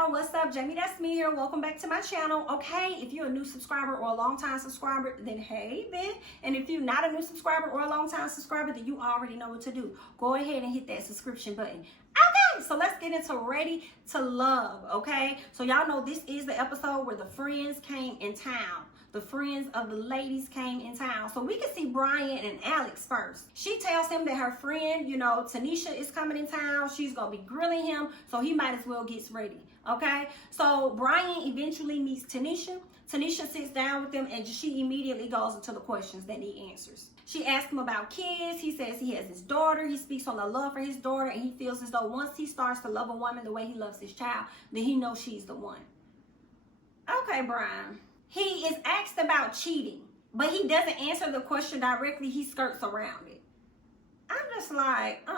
y'all, what's up? Jamie, that's me here. Welcome back to my channel. Okay, if you're a new subscriber or a long time subscriber, then hey then. And if you're not a new subscriber or a long time subscriber, then you already know what to do. Go ahead and hit that subscription button. Okay, so let's get into Ready to Love. Okay, so y'all know this is the episode where the friends came in town. The friends of the ladies came in town. So we can see Brian and Alex first. She tells him that her friend, Tanisha is coming in town. She's going to be grilling him, so he might as well get ready. Okay? So Brian eventually meets Tanisha. Tanisha sits down with him, and she immediately goes into the questions that he answers. She asks him about kids. He says he has his daughter. He speaks on the love for his daughter, and he feels as though once he starts to love a woman the way he loves his child, then he knows she's the one. Okay, Brian. He is asked about cheating, but he doesn't answer the question directly. He skirts around it. I'm just like,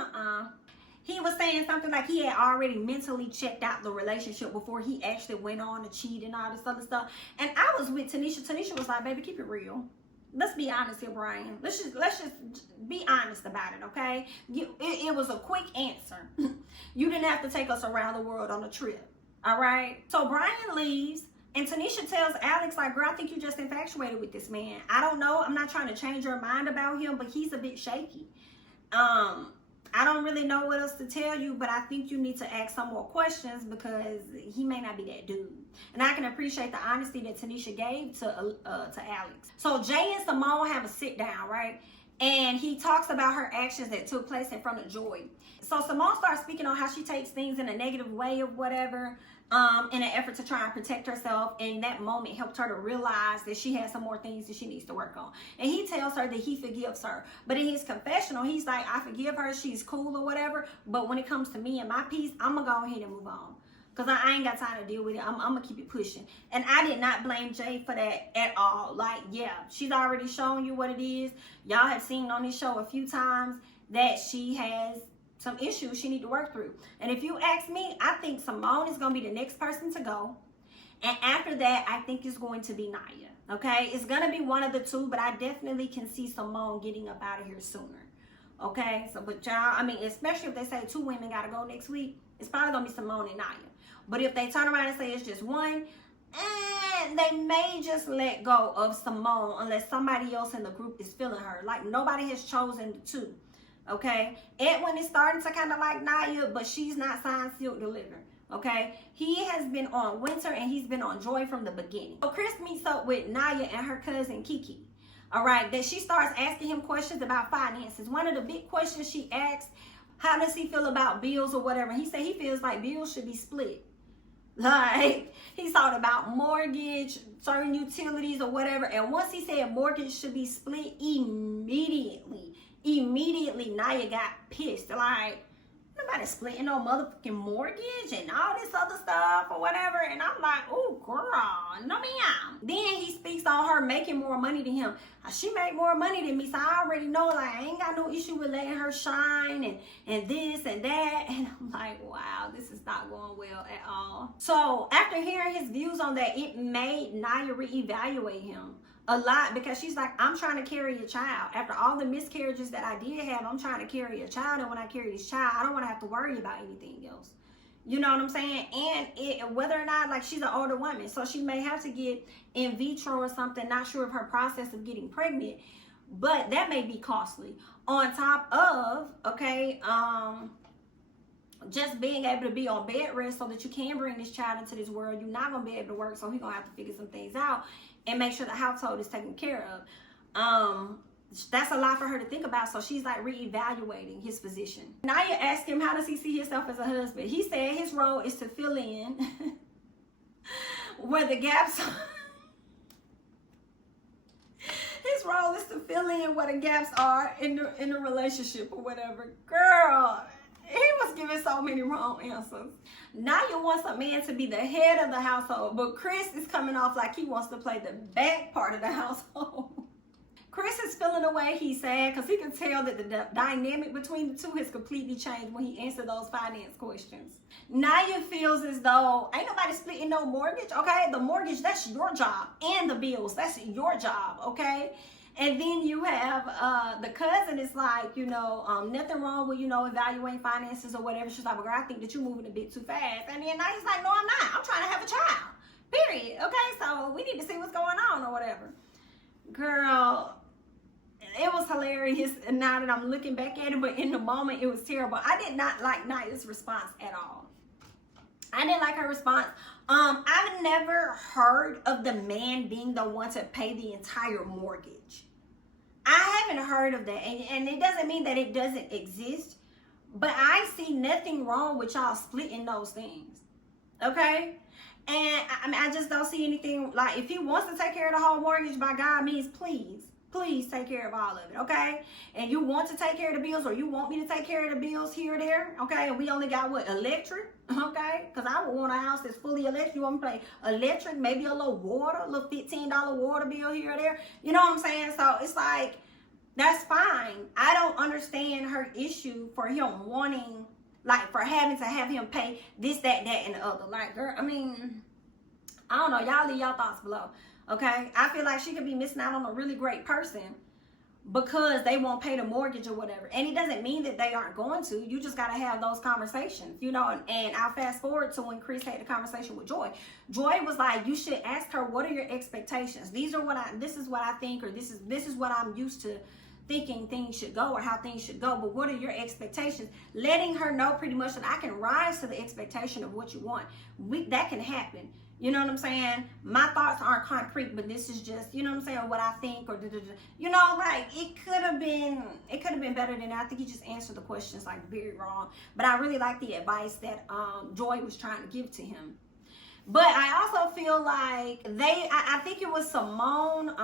He was saying something like he had already mentally checked out the relationship before he actually went on to cheat and all this other stuff. And I was with Tanisha. Tanisha was like, baby, keep it real. Let's be honest here, Brian. Let's just be honest about it, okay? It was a quick answer. You didn't have to take us around the world on a trip, all right? So Brian leaves. And Tanisha tells Alex, like, girl, I think you're just infatuated with this man. I don't know. I'm not trying to change your mind about him, but he's a bit shaky. I don't really know what else to tell you, but I think you need to ask some more questions because he may not be that dude. And I can appreciate the honesty that Tanisha gave to Alex. So Jay and Simone have a sit down, right? And he talks about her actions that took place in front of Joy. So Simone starts speaking on how she takes things in a negative way or whatever, in an effort to try and protect herself. And that moment helped her to realize that she has some more things that she needs to work on. And he tells her that he forgives her. But in his confessional, he's like, I forgive her. She's cool or whatever. But when it comes to me and my peace, I'm going to go ahead and move on. Because I ain't got time to deal with it. I'm going to keep it pushing. And I did not blame Jay for that at all. Like, yeah, she's already shown you what it is. Y'all have seen on this show a few times that she has some issues she need to work through. And if you ask me, I think Simone is going to be the next person to go. And after that, I think it's going to be Naya. Okay? It's going to be one of the two, but I definitely can see Simone getting up out of here sooner. Okay? So, but y'all, I mean, especially if they say two women got to go next week, it's probably going to be Simone and Naya. But if they turn around and say it's just one, they may just let go of Simone unless somebody else in the group is feeling her. Like, nobody has chosen the two. Okay, Edwin is starting to kind of like Naya, but she's not signed, sealed, delivered. Okay, he has been on Winter and he's been on Joy from the beginning. So Chris meets up with Naya and her cousin Kiki. All right, then she starts asking him questions about finances. One of the big questions she asked, how does he feel about bills or whatever? He said he feels like bills should be split. Like, he's talking about mortgage, certain utilities or whatever. And once he said mortgage should be split, immediately Naya got pissed. Like, nobody splitting no motherfucking mortgage and all this other stuff or whatever. And I'm like, oh girl, no ma'am. Then he speaks on her making more money than him. She make more money than me, so I already know, like, I ain't got no issue with letting her shine and this and that. And I'm like, wow, this is not going well at all. So after hearing his views on that, it made Naya reevaluate him a lot, because she's like, I'm trying to carry a child. After all the miscarriages that I did have, I'm trying to carry a child. And when I carry this child, I don't want to have to worry about anything else. You know what I'm saying? And whether or not, like, she's an older woman, so she may have to get in vitro or something. Not sure of her process of getting pregnant, but that may be costly. On top of, okay, just being able to be on bed rest so that you can bring this child into this world. You're not going to be able to work, so he's going to have to figure some things out and make sure the household is taken care of. That's a lot for her to think about, so she's like reevaluating his position. Naya asked him, how does he see himself as a husband? He said his role is to fill in where the gaps are. His role is to fill in where the gaps are in the relationship or whatever. Girl, he was giving so many wrong answers. Naya wants a man to be the head of the household, but Chris is coming off like he wants to play the back part of the household. Chris is feeling away. He's sad because he can tell that the dynamic between the two has completely changed when he answered those finance questions. Naya feels as though ain't nobody splitting no mortgage, okay? The mortgage, that's your job. And the bills, that's your job, okay? And then you have the cousin is like, nothing wrong with, evaluating finances or whatever. She's like, well, girl, I think that you're moving a bit too fast. And then Nia's like, no, I'm not. I'm trying to have a child. Period. Okay, so we need to see what's going on or whatever. Girl, it was hilarious now that I'm looking back at it, but in the moment it was terrible. I did not like Nia's response at all. I didn't like her response. I've never heard of the man being the one to pay the entire mortgage. I haven't heard of that, and it doesn't mean that it doesn't exist, but I see nothing wrong with y'all splitting those things, okay? And I just don't see anything, like, if he wants to take care of the whole mortgage, by God means, please take care of all of it, okay? And you want to take care of the bills, or you want me to take care of the bills here or there, okay? And we only got, what, electric, okay? Because I would want a house that's fully electric. You want me to pay electric, maybe a little water, a little $15 water bill here or there. You know what I'm saying? So it's like, that's fine. I don't understand her issue for him wanting, like, for having to have him pay this, that, and the other. Like, girl, I mean, I don't know. Y'all leave y'all thoughts below. Okay, I feel like she could be missing out on a really great person because they won't pay the mortgage or whatever. And it doesn't mean that they aren't going to. You just got to have those conversations, and I'll fast forward to when Chris had the conversation with Joy. Joy was like, you should ask her, what are your expectations? This is what I think, or this is what I'm used to thinking things should go, or how things should go, but what are your expectations? Letting her know pretty much that I can rise to the expectation of what you want. That can happen. You know what I'm saying? My thoughts aren't concrete, but this is just, what I think, or like, it could have been better than that. I think he just answered the questions like very wrong. But I really like the advice that Joy was trying to give to him. But I also feel like I think it was Simone.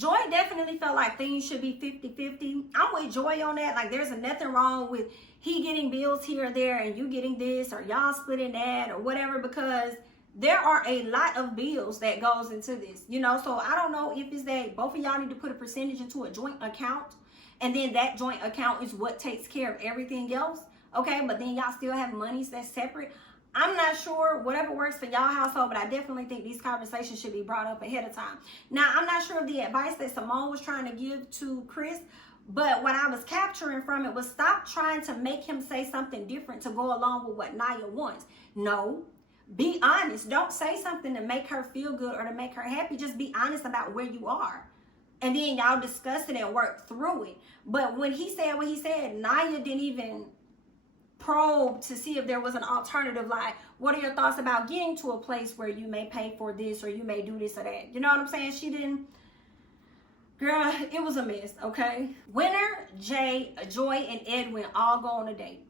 Joy definitely felt like things should be 50-50. I'm with Joy on that. Like, there's nothing wrong with he getting bills here or there and you getting this, or y'all splitting that, or whatever, because there are a lot of bills that goes into this, so I don't know if it's that both of y'all need to put a percentage into a joint account, and then that joint account is what takes care of everything else, okay? But then y'all still have monies that's separate. I'm not sure, whatever works for y'all household, but I definitely think these conversations should be brought up ahead of time. Now, I'm not sure of the advice that Simone was trying to give to Chris, but what I was capturing from it was, stop trying to make him say something different to go along with what Nia wants. No. Be honest. Don't say something to make her feel good or to make her happy. Just be honest about where you are. And then y'all discuss it and work through it. But when he said what he said, Nia didn't even probe to see if there was an alternative. Like, what are your thoughts about getting to a place where you may pay for this, or you may do this or that? You know what I'm saying? She didn't. Girl, it was a mess, okay? Winner, Jay, Joy, and Edwin all go on a date.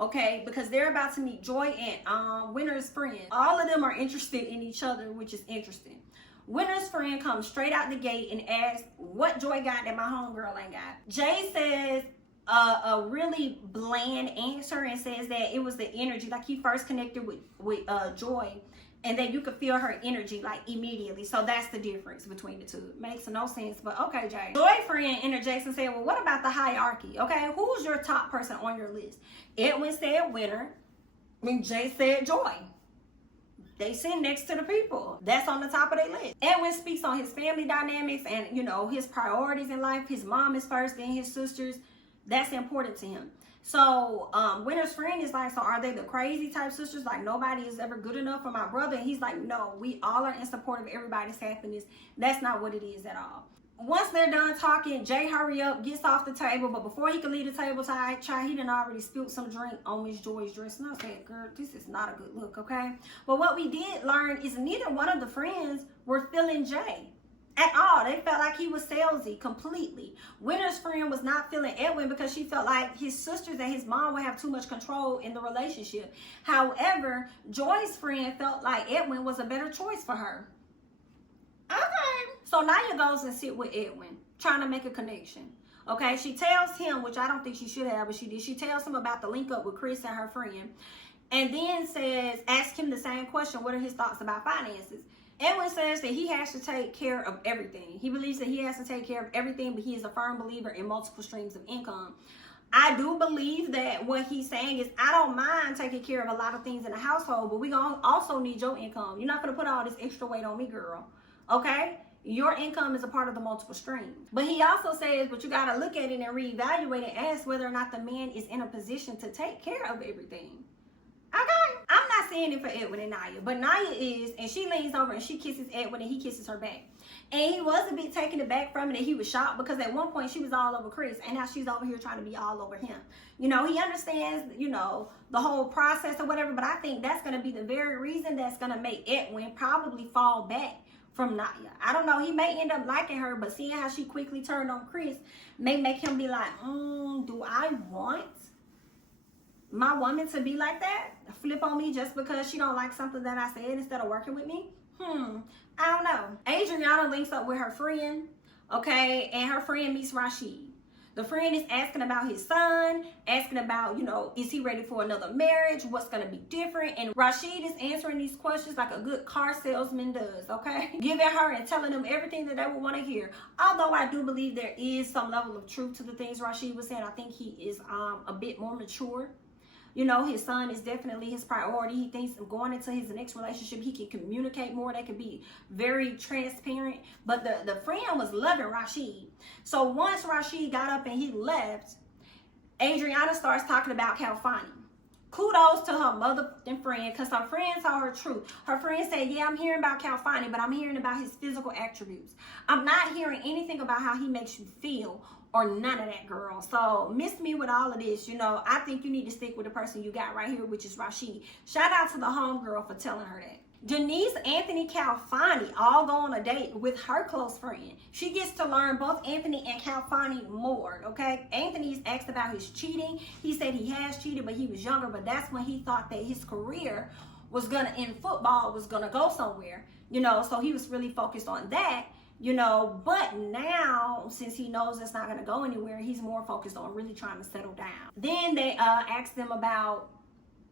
Okay, because they're about to meet Joy and Winner's friend. All of them are interested in each other, which is interesting. Winner's friend comes straight out the gate and asks what Joy got that my homegirl ain't got. Jay says a really bland answer and says that it was the energy. Like, he first connected with Joy, and then you could feel her energy like immediately. So that's the difference between the two. It makes no sense, but okay, Jay. Joy friend interjects and said, well, what about the hierarchy? Okay, who's your top person on your list? Edwin said Winner, and Jay said Joy. They sit next to the people that's on the top of their list. Edwin speaks on his family dynamics and, his priorities in life. His mom is first, then his sisters. That's important to him. So Winner's friend is like, so are they the crazy type sisters? Like, nobody is ever good enough for my brother? And he's like, no, we all are in support of everybody's happiness. That's not what it is at all. Once they're done talking, Jay hurry up, gets off the table. But before he could leave the table, he done already spilled some drink on Miss Joy's dress. And I said, girl, this is not a good look, okay? But what we did learn is neither one of the friends were feeling Jay at all. They felt like he was salesy completely. Winner's friend was not feeling Edwin because she felt like his sisters and his mom would have too much control in the relationship. However, Joy's friend felt like Edwin was a better choice for her. Okay. So Nia goes and sit with Edwin, trying to make a connection. Okay, she tells him, which I don't think she should have, but she did. She tells him about the link up with Chris and her friend. And then ask him the same question, what are his thoughts about finances? Edwin says that he has to take care of everything. He believes that he has to take care of everything, but he is a firm believer in multiple streams of income. I do believe that what he's saying is, I don't mind taking care of a lot of things in the household, but we gonna also need your income. You're not gonna put all this extra weight on me, girl. Okay? Your income is a part of the multiple streams. But he also says, but you got to look at it and reevaluate and ask whether or not the man is in a position to take care of everything. Okay? I'm not saying it for Edwin and Naya, but Naya is, and she leans over and she kisses Edwin and he kisses her back. And he was a bit taken aback from it, and he was shocked because at one point she was all over Chris, and now she's over here trying to be all over him. You know, he understands, you know, the whole process or whatever, but I think that's going to be the very reason that's going to make Edwin probably fall back from Naya. I don't know. He may end up liking her, but seeing how she quickly turned on Chris may make him be like, do I want my woman to be like that? Flip on me just because she don't like something that I said instead of working with me? I don't know. Adriana links up with her friend, okay, and her friend meets Rashid. The friend is asking about his son, asking about, you know, is he ready for another marriage? What's going to be different? And Rashid is answering these questions like a good car salesman does, okay? Giving her and telling them everything that they would want to hear. Although I do believe there is some level of truth to the things Rashid was saying. I think he is a bit more mature. You know, his son is definitely his priority. He thinks going into his next relationship, he can communicate more. They can be very transparent. But the friend was loving Rashid. So once Rashid got up and he left, Adriana starts talking about Kalfani. Kudos to her mother and friend, because her friend told her truth. Her friend said, yeah, I'm hearing about Kalfani, but I'm hearing about his physical attributes. I'm not hearing anything about how he makes you feel or none of that, girl. So miss me with all of this. You know, I think you need to stick with the person you got right here, which is Rashid. Shout out to the homegirl for telling her that. Denise, Anthony, Kalfani all go on a date with her close friend. She gets to learn both Anthony and Kalfani more, okay? Anthony's asked about his cheating. He said he has cheated, but he was younger, but that's when he thought that his career was gonna, in football, was gonna go somewhere, you know, so he was really focused on that. You know, but now, since he knows it's not going to go anywhere, he's more focused on really trying to settle down. Then they asked them about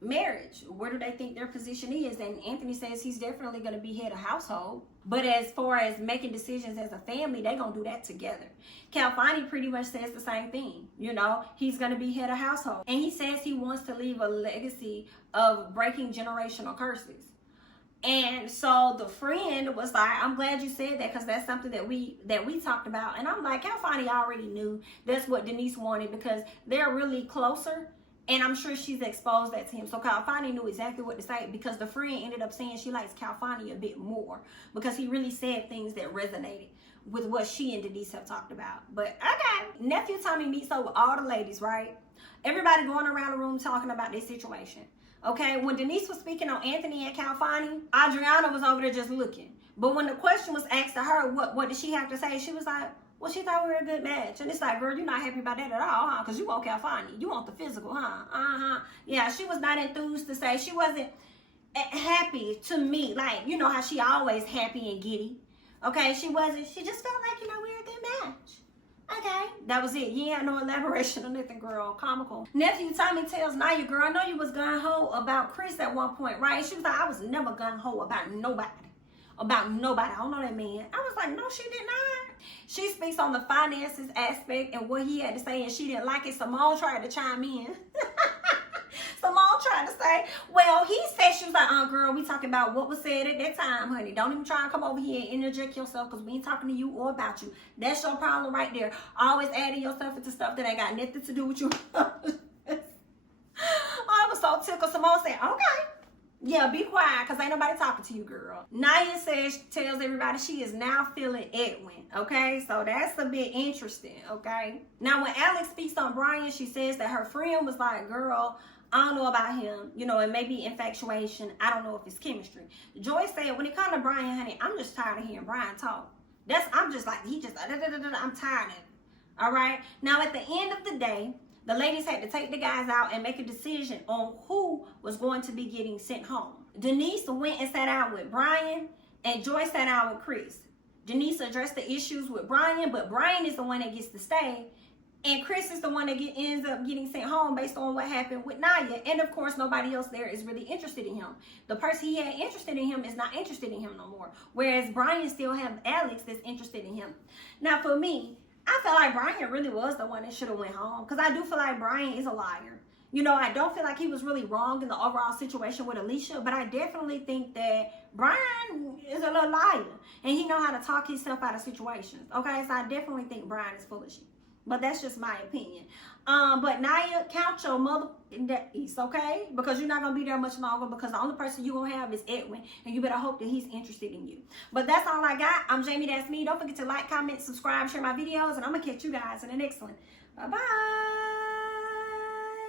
marriage. Where do they think their position is? And Anthony says he's definitely going to be head of household. But as far as making decisions as a family, they're going to do that together. Kalfani pretty much says the same thing. You know, he's going to be head of household. And he says he wants to leave a legacy of breaking generational curses. And so the friend was like, I'm glad you said that, because that's something that we talked about. And I'm like, Kalfani already knew that's what Denise wanted, because they're really closer. And I'm sure she's exposed that to him. So Kalfani knew exactly what to say, because the friend ended up saying she likes Kalfani a bit more, because he really said things that resonated with what she and Denise have talked about. But okay, nephew Tommy meets up with all the ladies, right? Everybody going around the room talking about this situation. Okay, when Denise was speaking on Anthony and Kalfani, Adriana was over there just looking. But when the question was asked to her, what did she have to say? She was like, well, she thought we were a good match. And it's like, girl, you're not happy about that at all, huh? Because you want Kalfani. You want the physical, huh? Yeah, she was not enthused to say. She wasn't happy to me. Like, you know how she always happy and giddy. Okay, she wasn't. She just felt like, you know, we were a good match. Okay, that was it. You ain't no elaboration or nothing, girl. Comical. Nephew Tommy tells Naya, girl, I know you was gung-ho about Chris at one point, right? She was like, I was never gung-ho about nobody. About nobody. I don't know that man. I was like, no, she did not. She speaks on the finances aspect and what he had to say, and she didn't like it. Simone tried to chime in. Simone tried to say, well, he said, she was like, girl, we talking about what was said at that time, honey. Don't even try and come over here and interject yourself, because we ain't talking to you or about you. That's your problem right there. Always adding yourself into stuff that ain't got nothing to do with you. I was so tickled. Simone said, okay. Yeah, be quiet, because ain't nobody talking to you, girl. Naya tells everybody she is now feeling Edwin, okay? So that's a bit interesting, okay? Now, when Alex speaks on Brian, she says that her friend was like, girl, I don't know about him. You know, it may be infatuation. I don't know if it's chemistry. Joy said, when it comes to Brian, honey, I'm just tired of hearing Brian talk. I'm just like, I'm tired of it, all right? Now, at the end of the day, the ladies had to take the guys out and make a decision on who was going to be getting sent home. Denise went and sat out with Brian, and Joy sat out with Chris. Denise addressed the issues with Brian, but Brian is the one that gets to stay, and Chris is the one that ends up getting sent home based on what happened with Naya. And of course, nobody else there is really interested in him. The person he had interested in him is not interested in him no more, whereas Brian still has Alex that's interested in him. Now, for me, I feel like Brian really was the one that should have went home, because I do feel like Brian is a liar. You know, I don't feel like he was really wrong in the overall situation with Alicia, but I definitely think that Brian is a little liar, and he know how to talk himself out of situations. Okay, so I definitely think Brian is full of shit. But that's just my opinion. But Naya, count your mother in that east, okay? Because you're not going to be there much longer, because the only person you're going to have is Edwin. And you better hope that he's interested in you. But that's all I got. I'm Jamie, that's me. Don't forget to like, comment, subscribe, share my videos. And I'm going to catch you guys in the next one. Bye-bye.